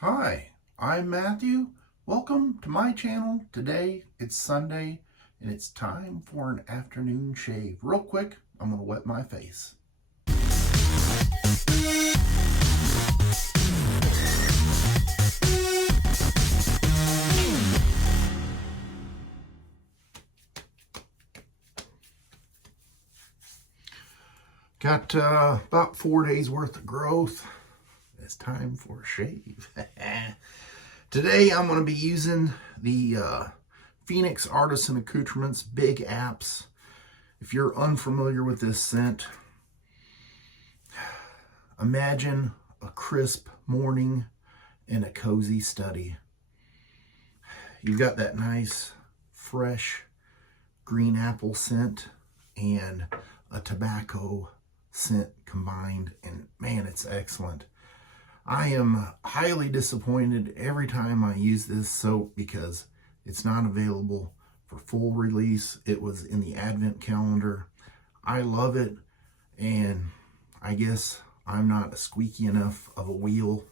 Hi, I'm Matthew. Welcome to my channel. Today it's Sunday and it's time for an afternoon shave. Real quick, I'm going to wet my face. Got about 4 days worth of growth. It's time for a shave. Today I'm going to be using the Phoenix Artisan Accoutrements Big Apps. If you're unfamiliar with this scent, imagine a crisp morning in a cozy study. You've got that nice, fresh green apple scent and a tobacco scent combined, and man, it's excellent. I am highly disappointed every time I use this soap because it's not available for full release. It was in the advent calendar. I love it, and I guess I'm not squeaky enough of a wheel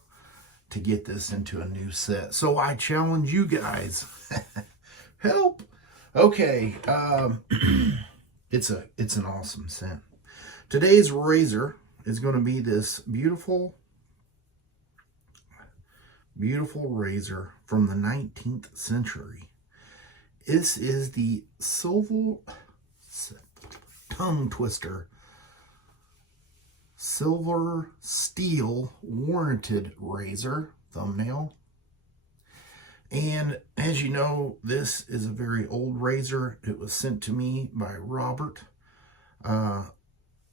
to get this into a new set. So I challenge you guys. Help. Okay. It's an awesome scent. Today's razor is going to be this beautiful razor from the 19th century. This is the silver tongue twister, silver steel warranted razor thumbnail. And as you know, this is a very old razor. It was sent to me by Robert.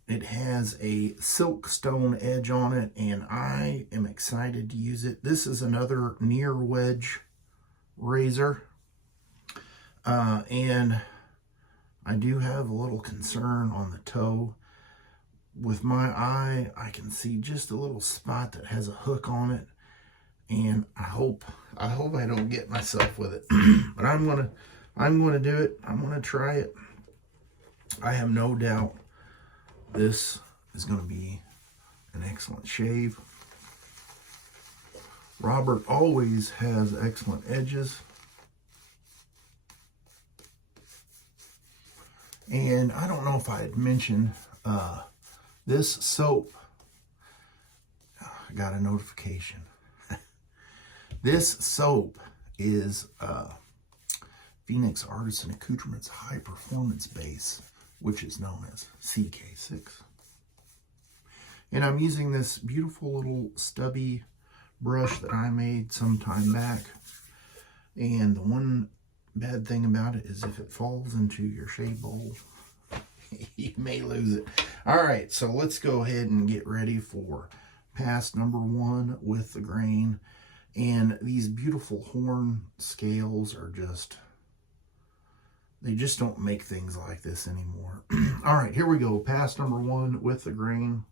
It has a silk stone edge on it, and I am excited to use it. This is another near wedge razor. And I do have a little concern on the toe. With my eye, I can see just a little spot that has a hook on it, and I hope I don't get myself with it. But I'm gonna do it. I'm gonna try it. I have no doubt this is going to be an excellent shave. Robert always has excellent edges. And I don't know if I had mentioned this soap. I got a notification. This soap is Phoenix Artisan Accoutrements High Performance Base, which is known as CK6. And I'm using this beautiful little stubby brush that I made some time back. And the one bad thing about it is if it falls into your shave bowl, you may lose it. All right, so let's go ahead and get ready for pass number 1 with the grain. And these beautiful horn scales are just, they just don't make things like this anymore. All right, here we go. Pass number 1 with the grain.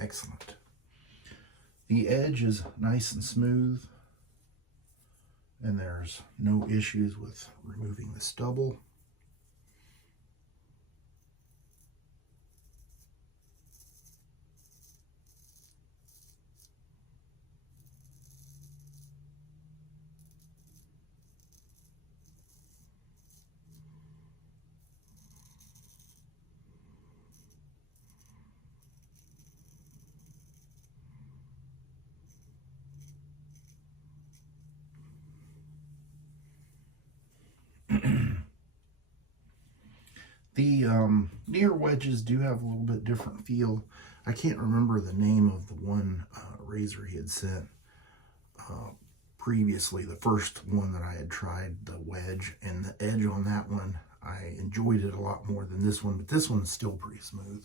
Excellent. The edge is nice and smooth, and there's no issues with removing the stubble. The near wedges do have a little bit different feel. I can't remember the name of the one razor he had sent previously, the first one that I had tried, the wedge, and the edge on that one, I enjoyed it a lot more than this one, but this one is still pretty smooth.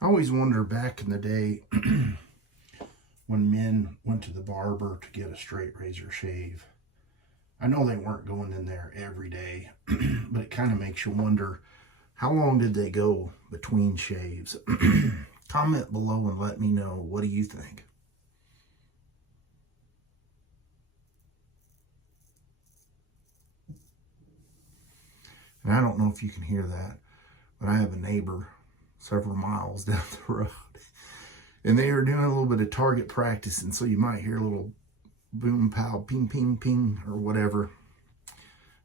I always wonder back in the day when men went to the barber to get a straight razor shave. I know they weren't going in there every day, but it kind of makes you wonder, how long did they go between shaves? Comment below and let me know, what do you think? And I don't know if you can hear that, but I have a neighbor several miles down the road, and they are doing a little bit of target practice, and so you might hear a little boom, pow, ping, ping, ping, or whatever.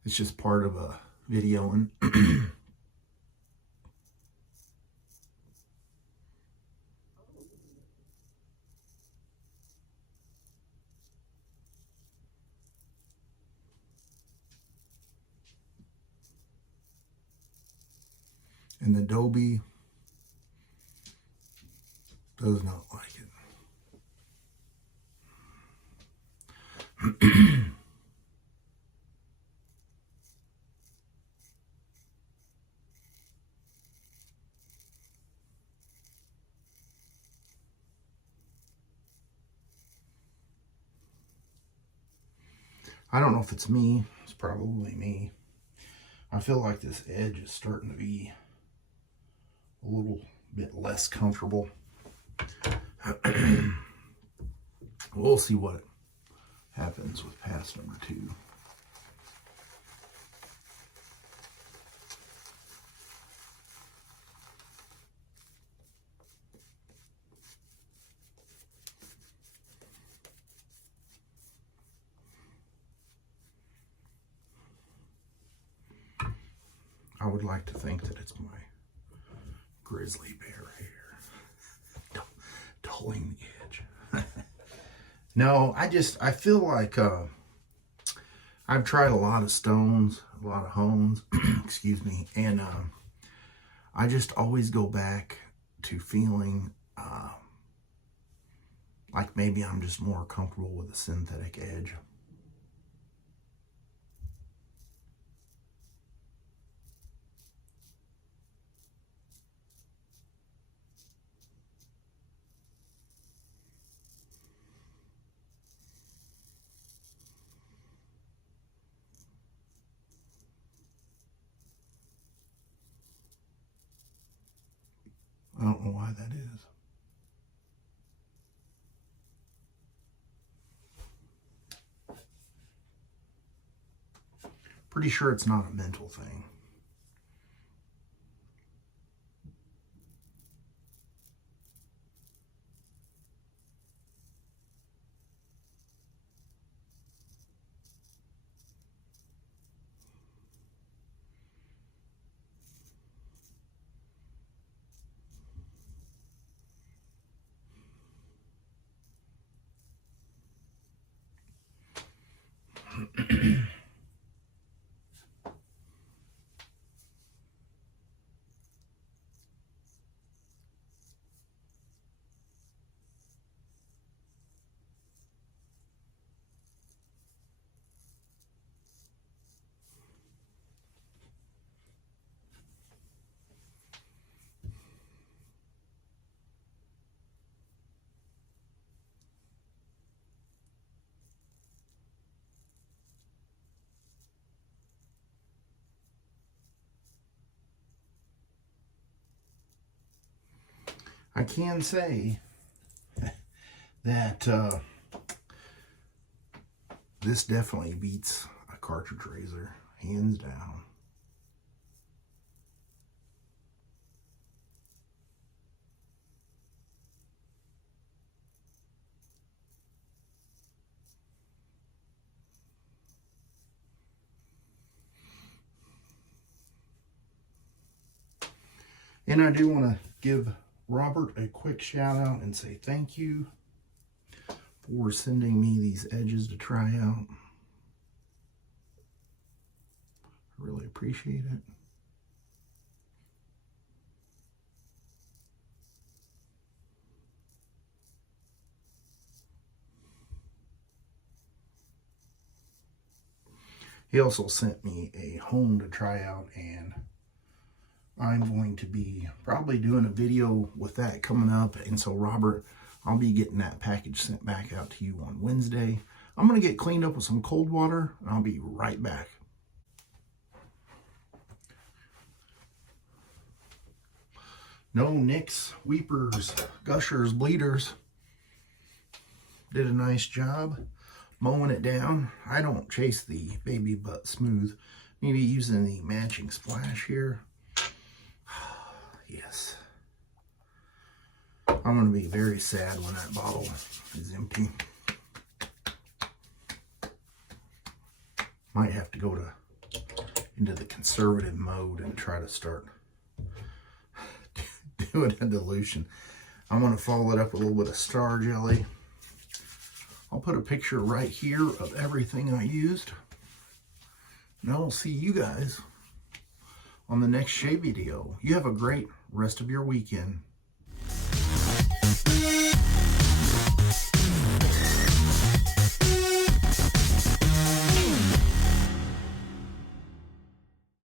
It's just part of a video. And and the Adobe does not like it. I don't know if it's me. It's probably me. I feel like this edge is starting to be a little bit less comfortable. We'll see what happens with pass number 2. I would like to think that it's my grizzly bear hair dulling the edge. No, I feel like I've tried a lot of stones, a lot of hones, excuse me, and I just always go back to feeling like maybe I'm just more comfortable with a synthetic edge. I don't know why that is. Pretty sure it's not a mental thing. I can say that this definitely beats a cartridge razor, hands down. And I do want to give Robert a quick shout out and say thank you for sending me these edges to try out. I really appreciate it. He also sent me a hone to try out, and I'm going to be probably doing a video with that coming up. And so, Robert, I'll be getting that package sent back out to you on Wednesday. I'm going to get cleaned up with some cold water, and I'll be right back. No nicks, weepers, gushers, bleeders. Did a nice job mowing it down. I don't chase the baby butt smooth. Maybe using the matching splash here. Yes. I'm going to be very sad when that bottle is empty. Might have to go into the conservative mode and try to start doing a dilution. I'm going to follow it up with a little bit of star jelly. I'll put a picture right here of everything I used. And I'll see you guys on the next shave video. You have a great rest of your weekend.